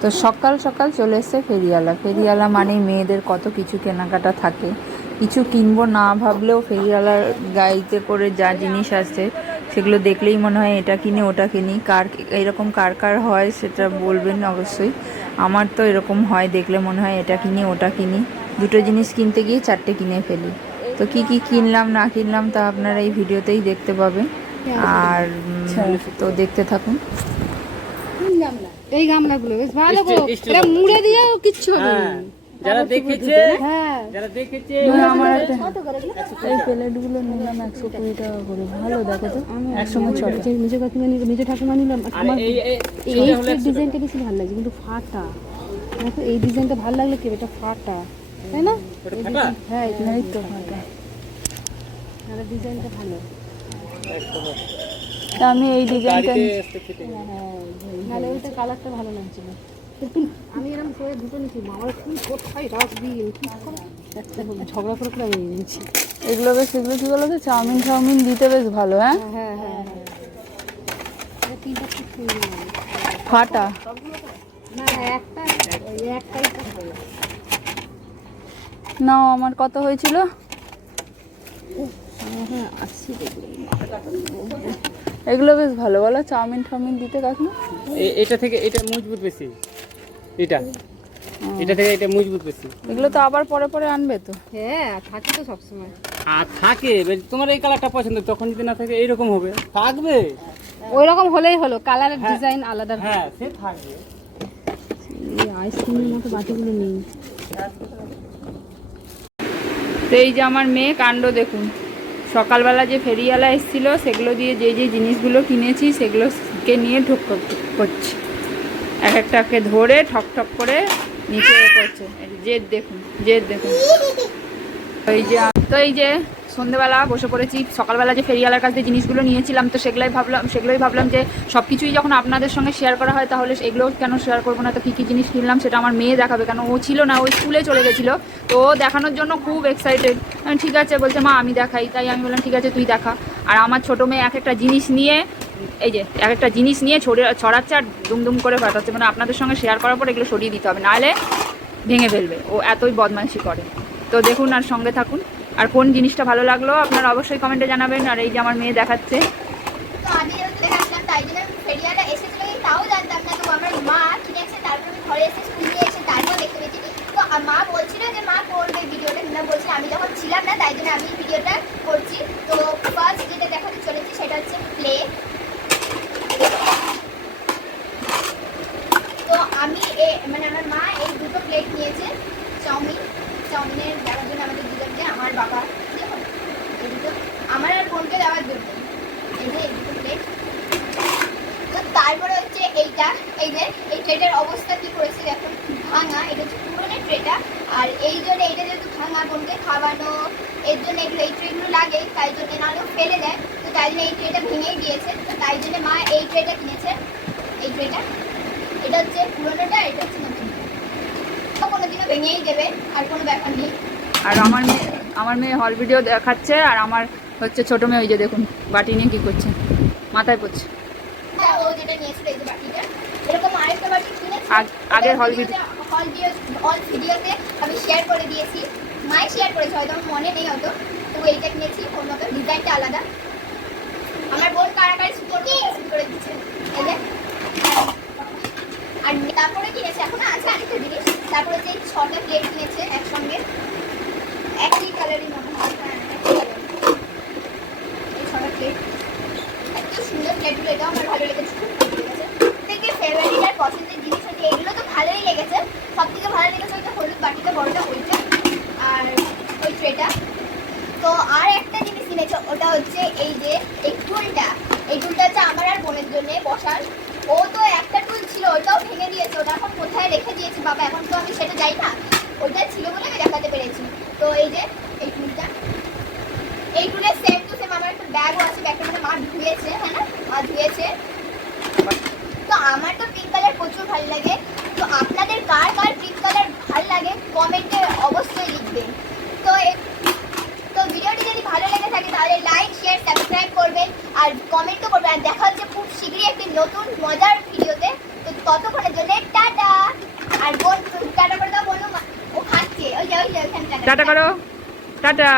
তো সকাল সকাল চলে এসছে ফেরিওয়ালা। ফেরিওয়ালা মানে মেয়েদের কত কিছু কেনাকাটা থাকে, কিছু কিনবো না ভাবলেও ফেরিওয়ালার গাড়িতে করে যা জিনিস আসছে সেগুলো দেখলেই মনে হয় এটা কিনে ওটা কিনি। কার এরকম কার কার হয় সেটা বলবেন অবশ্যই। আমার তো এরকম হয়, দেখলে মনে হয় এটা কিনি ওটা কিনি, দুটো জিনিস কিনতে গিয়ে চারটে কিনে ফেলি। তো কি কি কিনলাম না কিনলাম তা আপনারা এই ভিডিওতেই দেখতে পাবেন। আর তো দেখতে থাকুন। এই গামলাগুলো বেশ ভালো গো, এটা মুড়ে দিয়েও কিচ্ছু হবে না। যারা দেখেছে হ্যাঁ আমার একটা এই প্লেটগুলো নিলাম 120 টাকা করে, ভালো দেখো তো একসঙ্গে ছটা। নিজে কাকিমা নিল, নিজে ঠাকুমা নিলাম। আমার এই এই ডিজাইনটা বেশি ভালো লাগছে, কিন্তু ফাটা। দেখো এই ডিজাইনটা ভালো লাগলে কি, এটা ফাটা তাই না? হ্যাঁ এই তো ফাটা। আর ডিজাইনটা ভালো। তা আমি এই ডিজাইনটা নাহলে ওইটা কালারটা ভালো লাগছিল। আমি এরকম করে দুটো নিচ্ছি, আমার কি কোথায় রাখবি কি করে ঝগড়া করে করে আমি নিয়েছি। এগুলো বেশ, এগুলো কি বলো তো চাউমিন দিতে বেশ ভালো। হ্যাঁ হ্যাঁ হ্যাঁ হ্যাঁ তিনটা খুব সুন্দর ফাটা। না একটাই ভালো। নাও আমার কত হয়েছিল? হ্যাঁ আসছি দেখুন, এগুলো বেশ ভালো বলো, চাউমিন দিতে কাকিমা। এটা থেকে এটা মজবুত বেশি, এটা থেকে এটা মজবুত বেশি। এগুলো তো আবার পরে পরে আনবে তো। হ্যাঁ থাকে তো সবসময়। আর থাকে তোমার এই কালারটা পছন্দ, তখন যদি না থাকে এইরকম হবে, থাকবে ওই রকম হলেই হলো, কালারের ডিজাইন আলাদা। হ্যাঁ সে থাকবে। এই আইসক্রিমের মতো বাটিগুলো নেই। তো এই যে আমার মেয়ে কাণ্ড দেখুন, সকালবেলা যে ফেরিওয়ালা এসেছিল সেগুলো দিয়ে যে যে জিনিসগুলো কিনেছি সেগুলোকে নিয়ে ঢোক করছি, এক একটাকে ধরে ঠক ঠক করে নিচে করছে। জেদ দেখুন। তো এই যে সন্ধ্যেবেলা বসে পড়েছি। সকালবেলা যে ফেরিওয়ালার কাছ থেকে জিনিসগুলো নিয়েছিলাম তো সেগুলোই ভাবলাম যে সব কিছুই যখন আপনাদের সঙ্গে শেয়ার করা হয় তাহলে এগুলো কেন শেয়ার করবো না। তো কী কী জিনিস কিনলাম সেটা আমার মেয়ে দেখাবে, কেন ও ছিল না, ও স্কুলে চলে গেছিলো। তো ও দেখানোর জন্য খুব এক্সাইটেড। ঠিক আছে বলছে মা আমি দেখাই, তাই আমি বললাম ঠিক আছে তুই দেখা। আর আমার ছোটো মেয়ে এক একটা জিনিস নিয়ে ছড়াচ্ছে আর দুমদুম করে ফাটাচ্ছে, মানে আপনাদের সঙ্গে শেয়ার করার পর এগুলো সরিয়ে দিতে হবে, নাহলে ভেঙে ফেলবে। ও এতই বদমাইশি করে। তো দেখুন আর সঙ্গে থাকুন। আর কোন জিনিসটা ভালো লাগলো আপনারা অবশ্যই কমেন্টে জানাবেন। আর এই যে আমার মেয়ে দেখাচ্ছে। তো আমি যখন দেখাচ্ছিলাম তাই জন্য ফেরিওয়ালা এসেছিল তাও জানতাম না। তো আমার মা কিনেছে, তারপর আমি ঘরে এসে স্কুল দিয়ে এসে তারপর দেখতে পেয়েছি। তো মা বলছিল যে মা করবে ভিডিওটা, কিন্তু বলছিল আমি যখন ছিলাম না তাই জন্য আমি ভিডিওটা করছি। তো ফার্স্ট যেটা দেখাতে চলেছি সেটা হচ্ছে প্লেট। তো আমি মানে আমার মা এই দুটো প্লেট নিয়েছে চাউমিনের দেওয়ার জন্য আমাদের দুজনকে, আমার বাবা আমার আর বোনকে দেওয়ার জন্য এই যে এই দুটো প্লেট। তো তারপরে হচ্ছে এই যে এই ট্রেটার অবস্থা কি করেছে দেখো, ভাঙা। এটা হচ্ছে পুরনো ট্রেটা। আর এই জন্য এইটা যেহেতু ভাঙা, বোনকে খাওয়ানো এর জন্য এগুলো এই ট্রেগুলো লাগে, তাই জন্য নাহলেও ফেলে দেয়। তো তাই জন্য এই ট্রেটা ভেঙেই দিয়েছে। তো তাই জন্য মা এই ট্রেটা কিনেছে। এই ট্রেটা এটা হচ্ছে পুরোনোটা, এটা হচ্ছে নতুন। তো কোনোদিনও ভেঙেই দেবে, আর কোনো ব্যাপার নেই। আর আমার মেয়ে হল ভিডিও দেখাচ্ছে। আর আমার হচ্ছে ছোটো মেয়ে ওই যে দেখুন বাটি নিয়ে কী করছে, মাথায় পড়ছে। হ্যাঁ ও যেটা নিয়েছিল এই যে বাটিটা, এরকম আরেকটা বাটি কিনেছে। আগের হল ভিডিওতে আমি শেয়ার করে দিয়েছি, মাই শেয়ার করেছে, হয়তো আমার মনে নেই হয়তো। তো এইটা কিনেছি, ওর মতো ডিজাইনটা আলাদা। আমার বোন কারাকারি শুট করে দিচ্ছে এই যে। আর তারপরে কিনেছে, এখন আছে আরেকটা জিনিস। তারপরে যে 6টা প্লেট কিনেছে একসঙ্গে, একই কালারই মনে হয়। হ্যাঁ এই 6টা প্লেট এত সুন্দর প্লেটগুলো, এটাও আমার ভালো লেগেছে। ঠিক আছে, থেকে ফেভারিট আর পছন্দের জিনিস হচ্ছে এগুলো তো ভালোই লেগেছে। সব থেকে ভালো লেগেছে ওইটা হলুদ বাটিটা, বড়টা ওইটা, আর ওই ট্রেটা। তো আর একটা জিনিস কিনেছে, ওটা হচ্ছে এই যে এই টুলটা হচ্ছে আমার আর বোনের জন্য বসার। ও তো একটা টুল ছিল, ওটাও ভেঙে দিয়েছে। ওটা এখন কোথায় রেখে দিয়েছে বাবা, এখন তো আমি সেটা যাই না। ওইটা ছিল বলে আমি দেখাতে পেরেছি। তো এই যে এই টুলটা, এই টুলের সেম টু সেম আমার একটা ব্যাগও আছে। ব্যাগটা মানে মা ধুয়েছে, হ্যাঁ না মা ধুয়েছে। তো আমার তো পিঙ্ক কালার প্রচুর ভালো লাগে। তো আপনাদের কার কার পিঙ্ক কালার ভালো লাগে কমেন্টে অবশ্যই লিখবেন। তো ভিডিওটি যদি ভালো লেগে থাকে তাহলে লাইক শেয়ার সাবস্ক্রাইব করবেন আর কমেন্টও করবেন। আর দেখা হচ্ছে খুব শীঘ্রই একটি নতুন মজার ভিডিওতে। তো ততক্ষণের জন্য টাটা। টাটা করো, টাটা।